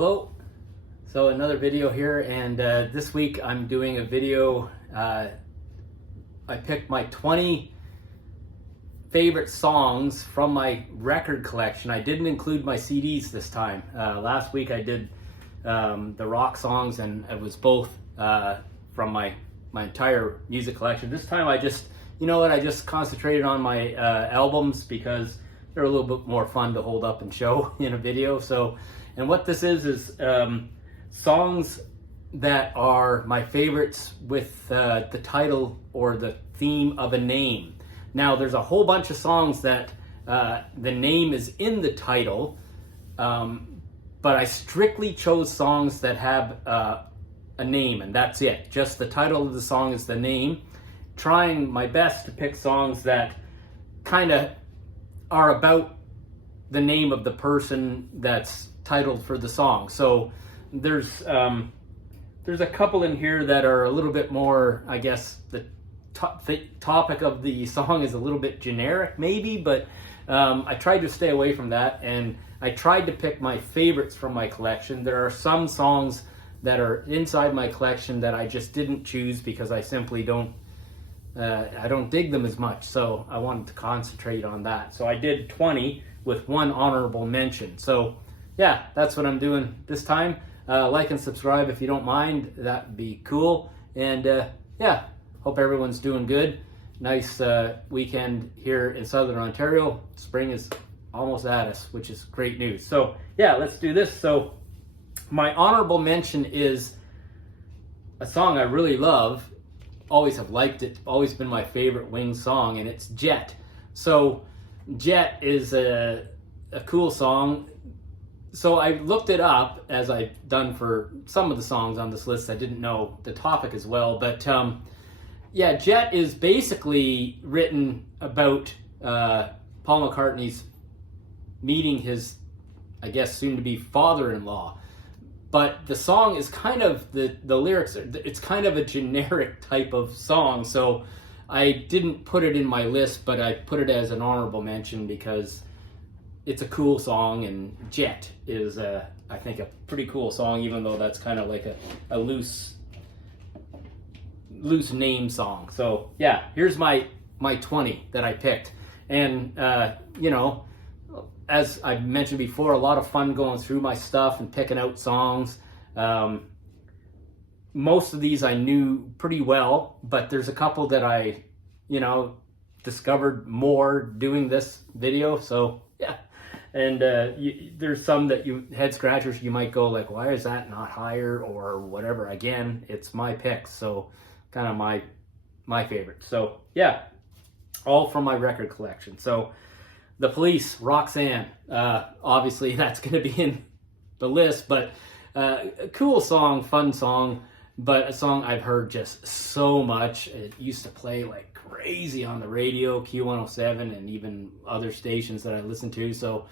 Hello. So another video here, and this week I'm doing a video. I picked my 20 favorite songs from my record collection. I didn't include my CDs this time. Last week I did the rock songs, and it was both from my entire music collection. This time I just concentrated on my albums because they're a little bit more fun to hold up and show in a video. So, and what this is songs that are my favorites with the title or the theme of a name. Now, there's a whole bunch of songs that the name is in the title, but I strictly chose songs that have a name, and that's it. Just the title of the song is the name. Trying my best to pick songs that kind of are about the name of the person that's titled for the song. So there's a couple in here that are a little bit more, I guess the topic of the song is a little bit generic maybe, but I tried to stay away from that, and I tried to pick my favorites from my collection. There are some songs that are inside my collection that I just didn't choose because I simply don't dig them as much, so I wanted to concentrate on that. So I did 20 with one honorable mention. So yeah, that's what I'm doing this time. Like and subscribe if you don't mind, that'd be cool. And yeah, hope everyone's doing good. Nice weekend here in Southern Ontario. Spring is almost at us, which is great news. So yeah, let's do this. So my honorable mention is a song I really love. Always have liked it, always been my favorite Wings song, and it's Jet. So Jet is a cool song. So I looked it up, as I've done for some of the songs on this list. I didn't know the topic as well, but yeah, Jet is basically written about Paul McCartney's meeting his, I guess, soon-to-be father-in-law. But the song is kind of, the lyrics, it's kind of a generic type of song, so I didn't put it in my list, but I put it as an honorable mention because it's a cool song, and Jet is, I think, a pretty cool song, even though that's kind of like a loose name song. So yeah, here's my 20 that I picked. And, you know, as I mentioned before, a lot of fun going through my stuff and picking out songs. Most of these I knew pretty well, but there's a couple that I, discovered more doing this video. So yeah, and there's some that head scratchers, you might go like, why is that not higher or whatever. Again, it's my picks, so kind of my favorite. So yeah, all from my record collection. So The Police, Roxanne, obviously that's going to be in the list, but a cool song, fun song, but a song I've heard just so much. It used to play like crazy on the radio, Q107, and even other stations that I listened to, so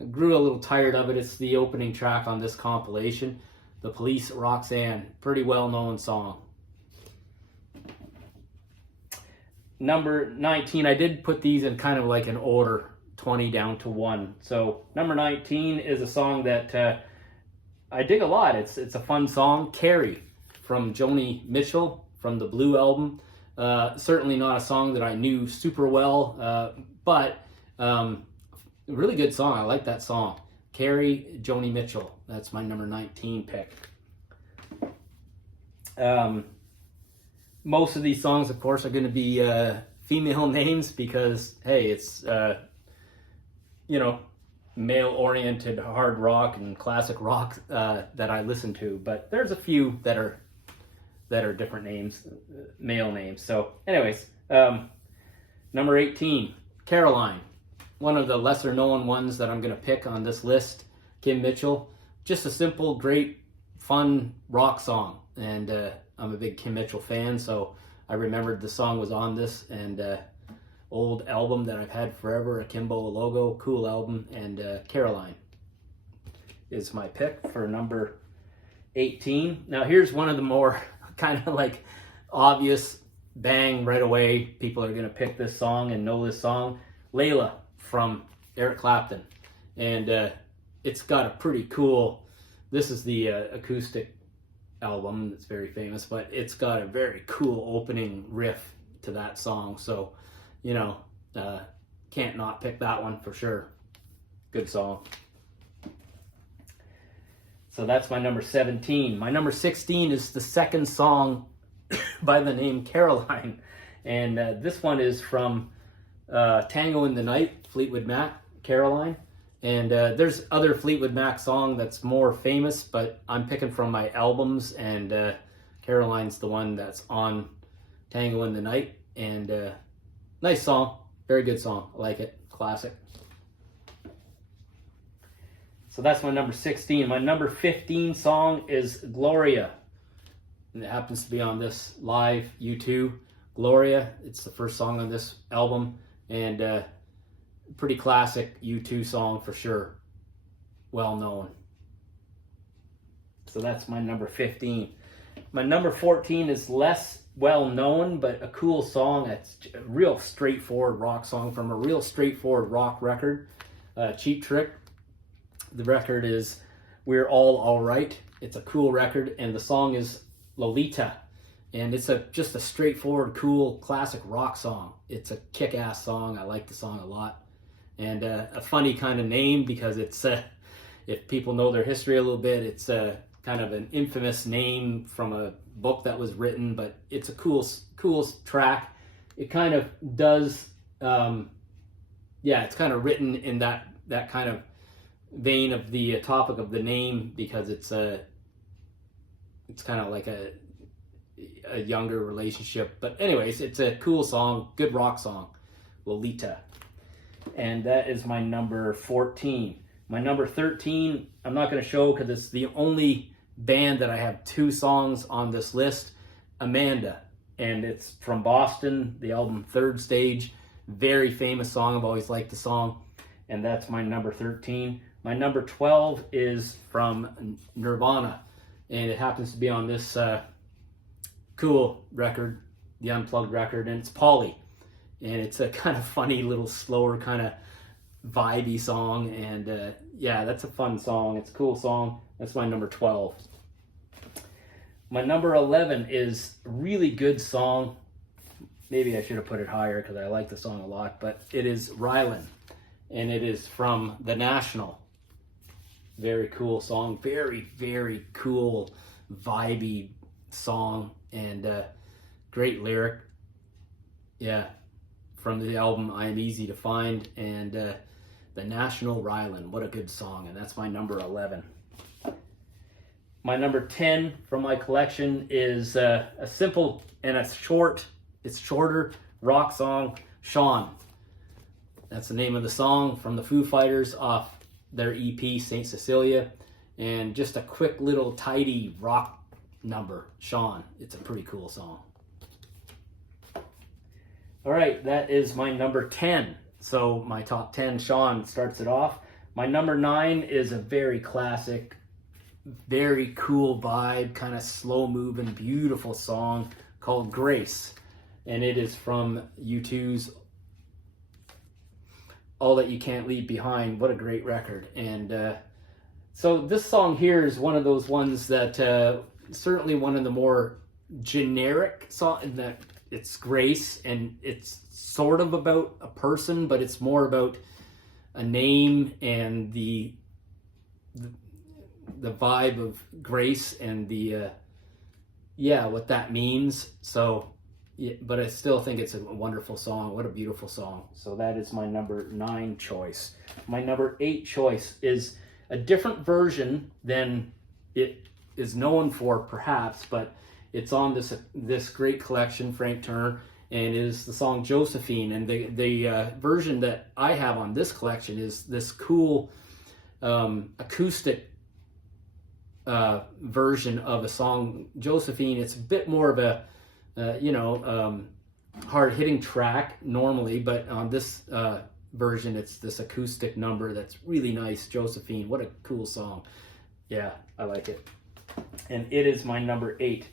I grew a little tired of it. It's the opening track on this compilation, The Police, Roxanne, pretty well-known song. Number 19, I did put these in kind of like an order, 20 down to 1. So number 19 is a song that I dig a lot. It's a fun song, Carrie, from Joni Mitchell from the Blue album. Certainly not a song that I knew super well, but really good song. I like that song. Carrie, Joni Mitchell. That's my number 19 pick. Most of these songs, of course, are going to be female names because, hey, it's male-oriented hard rock and classic rock that I listen to. But there's a few that are different names, male names. So anyways, number 18, Caroline. One of the lesser-known ones that I'm going to pick on this list, Kim Mitchell. Just a simple, great, fun rock song. And I'm a big Kim Mitchell fan, so I remembered the song was on this, and old album that I've had forever, Akimbo Logo, cool album, and Caroline is my pick for number 18. Now here's one of the more kind of like obvious, bang, right away, people are going to pick this song and know this song, Layla from Eric Clapton. And it's got a pretty cool This is the acoustic album that's very famous, but it's got a very cool opening riff to that song. So, you know, can't not pick that one for sure. Good song. So that's my number 17. My number 16 is the second song by the name Caroline. And this one is from Tango in the Night, Fleetwood Mac, Caroline. And there's other Fleetwood Mac song that's more famous, but I'm picking from my albums, and Caroline's the one that's on Tango in the Night. And nice song, very good song, I like it, classic. So that's my number 16. My number 15 song is Gloria. And it happens to be on this live U2, Gloria. It's the first song on this album, and pretty classic U2 song for sure. Well known. So that's my number 15. My number 14 is less well known, but a cool song. It's a real straightforward rock song from a real straightforward rock record, Cheap Trick. The record is We're All Alright. It's a cool record, and the song is Lolita. And it's just a straightforward, cool, classic rock song. It's a kick-ass song. I like the song a lot. And a funny kind of name, because it's, if people know their history a little bit, it's kind of an infamous name from a book that was written, but it's a cool track. It kind of does, it's kind of written in that kind of vein of the topic of the name, because it's kind of like a younger relationship. But anyways, it's a cool song, good rock song, Lolita. And that is my number 14. My number 13, I'm not going to show because it's the only band that I have 2 songs on this list, Amanda. And it's from Boston, the album Third Stage. Very famous song, I've always liked the song. And that's my number 13. My number 12 is from Nirvana. And it happens to be on this cool record, the Unplugged record, and it's Polly. And it's a kind of funny little slower kind of vibey song, and that's a fun song. It's a cool song. That's my number 12. My number 11 is a really good song. Maybe I should have put it higher because I like the song a lot, but it is Rylan, and it is from The National. Very cool song. Very, very cool, vibey song, and great lyric. Yeah. From the album I Am Easy to Find, and The National, Rylan. What a good song, and that's my number 11. My number 10 from my collection is a simple and it's shorter rock song, Sean. That's the name of the song from the Foo Fighters off their EP, St. Cecilia, and just a quick little tidy rock number, Sean. It's a pretty cool song. All right, that is my number 10. So my top 10, Sean starts it off. My number 9 is a very classic, very cool vibe, kind of slow moving, beautiful song called Grace. And it is from U2's All That You Can't Leave Behind. What a great record. And so this song here is one of those ones that certainly one of the more generic songs, that it's Grace, and it's sort of about a person, but it's more about a name and the vibe of Grace and the what that means. So but I still think it's a wonderful song. What a beautiful song. So that is my number 9 choice. My number 8 choice is a different version than it is known for, perhaps, but it's on this great collection, Frank Turner, and is the song Josephine. And the version that I have on this collection is this cool acoustic version of a song, Josephine. It's a bit more of a hard-hitting track normally, but on this version, it's this acoustic number that's really nice. Josephine, what a cool song. Yeah, I like it. And it is my number 8.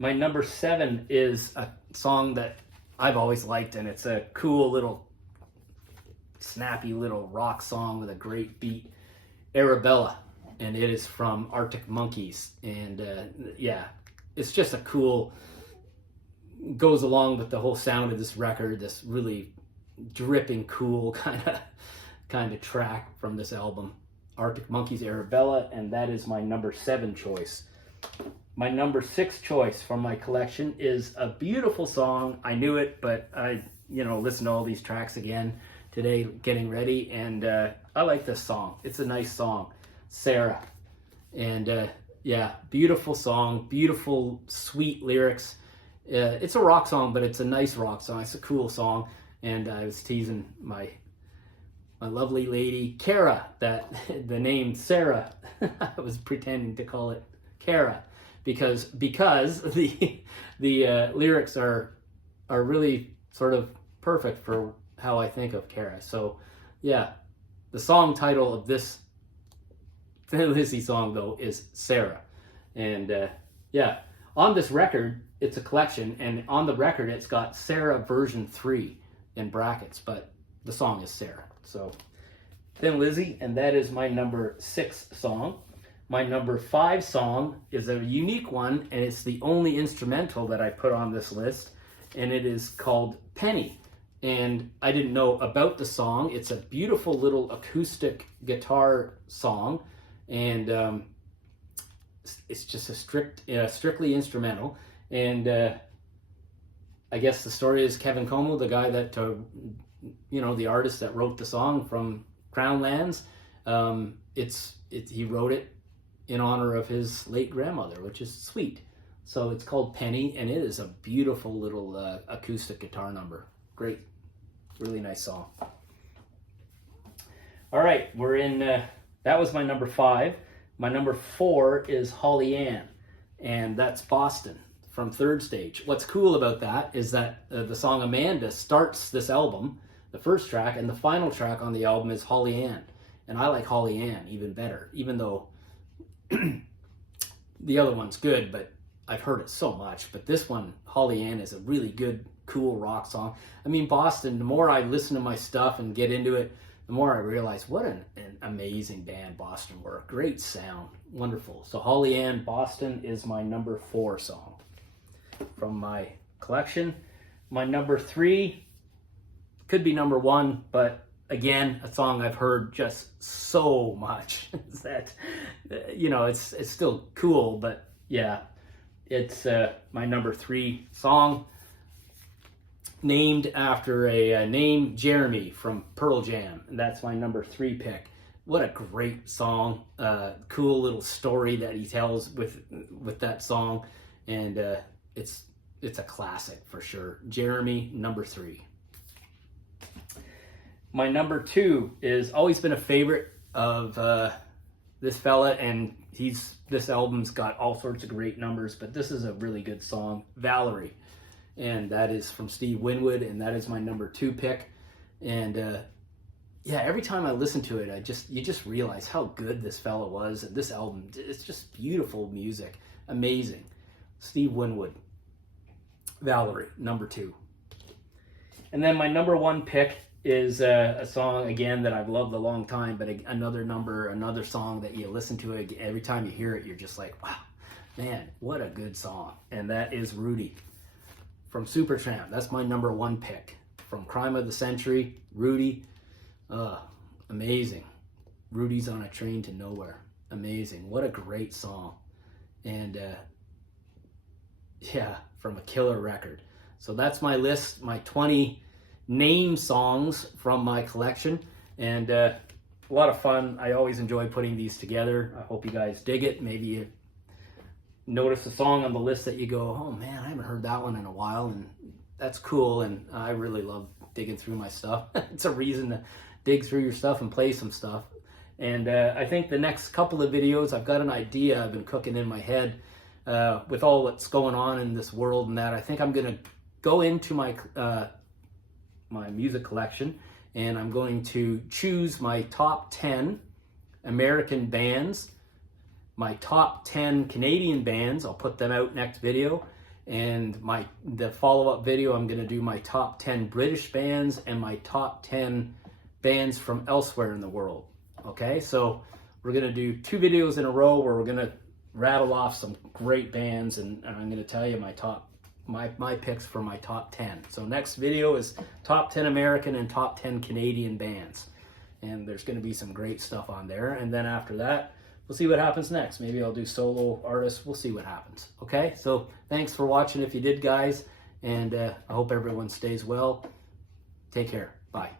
My number 7 is a song that I've always liked, and it's a cool little, snappy little rock song with a great beat, Arabella. and it is from Arctic Monkeys. And yeah, it's just a cool, goes along with the whole sound of this record, this really dripping cool kind of track from this album. Arctic Monkeys, Arabella, and that is my number 7 choice. My number 6 choice from my collection is a beautiful song. I knew it, but I listened to all these tracks again today getting ready, and I like this song. It's a nice song, Sarah. And yeah, beautiful song, beautiful, sweet lyrics. It's a rock song, but it's a nice rock song. It's a cool song. And I was teasing my lovely lady, Kara, that the name Sarah, I was pretending to call it Kara, because the lyrics are really sort of perfect for how I think of Kara. So yeah, the song title of this Thin Lizzy song though is Sarah. And yeah, on this record, it's a collection, and on the record it's got Sarah version 3 in brackets, but the song is Sarah. So Thin Lizzy, and that is my number 6 song. My number 5 song is a unique one, and it's the only instrumental that I put on this list, and it is called Penny. And I didn't know about the song. It's a beautiful little acoustic guitar song, and it's just a strictly instrumental. And I guess the story is Kevin Como, the guy that the artist that wrote the song from Crown Lands. He wrote it in honor of his late grandmother, which is sweet. So it's called Penny, and it is a beautiful little acoustic guitar number. Great, really nice song. All right, we're in. That was my number 5. My number 4 is Holly Ann, and that's Boston from Third Stage. What's cool about that is that the song Amanda starts this album, the first track, and the final track on the album is Holly Ann. And I like Holly Ann even better, even though the other one's good, but I've heard it so much. But this one, Holly Ann, is a really good, cool rock song. I mean, Boston, the more I listen to my stuff and get into it, the more I realize what an amazing band Boston were. Great sound, wonderful. So Holly Ann, Boston is my number 4 song from my collection. My number 3 could be number 1, but again, a song I've heard just so much that it's still cool. But yeah, it's my number 3 song, named after a name, Jeremy from Pearl Jam, and that's my number 3 pick. What a great song! Cool little story that he tells with that song, and it's a classic for sure. Jeremy, number 3. My number 2 is always been a favorite of this fella, and this album's got all sorts of great numbers, but this is a really good song, Valerie, and that is from Steve Winwood, and that is my number 2 pick. And yeah, every time I listen to it, you just realize how good this fella was, and this album, it's just beautiful music, amazing. Steve Winwood, Valerie, number 2. And then my number 1 pick is a song, again, that I've loved a long time, but another song that you listen to it, every time you hear it, you're just like, wow, man, what a good song. And that is Rudy from Supertramp. That's my number 1 pick. From Crime of the Century, Rudy, amazing. Rudy's on a Train to Nowhere, amazing. What a great song. And yeah, from a killer record. So that's my list, my 20 name songs from my collection, and a lot of fun. I always enjoy putting these together. I hope you guys dig it. Maybe you notice a song on the list that you go, oh man, I haven't heard that one in a while, and that's cool. And I really love digging through my stuff. It's a reason to dig through your stuff and play some stuff. And I think the next couple of videos, I've got an idea I've been cooking in my head with all that's going on in this world, and that I think I'm gonna go into my my music collection, and I'm going to choose my top 10 American bands, my top 10 Canadian bands. I'll put them out next video, and the follow-up video, I'm going to do my top 10 British bands and my top 10 bands from elsewhere in the world. Okay, so we're going to do 2 videos in a row where we're going to rattle off some great bands, and I'm going to tell you my picks for my top 10. So next video is top 10 American and top 10 Canadian bands. And there's going to be some great stuff on there. And then after that, we'll see what happens next. Maybe I'll do solo artists. We'll see what happens. Okay, so thanks for watching if you did, guys. And I hope everyone stays well. Take care. Bye.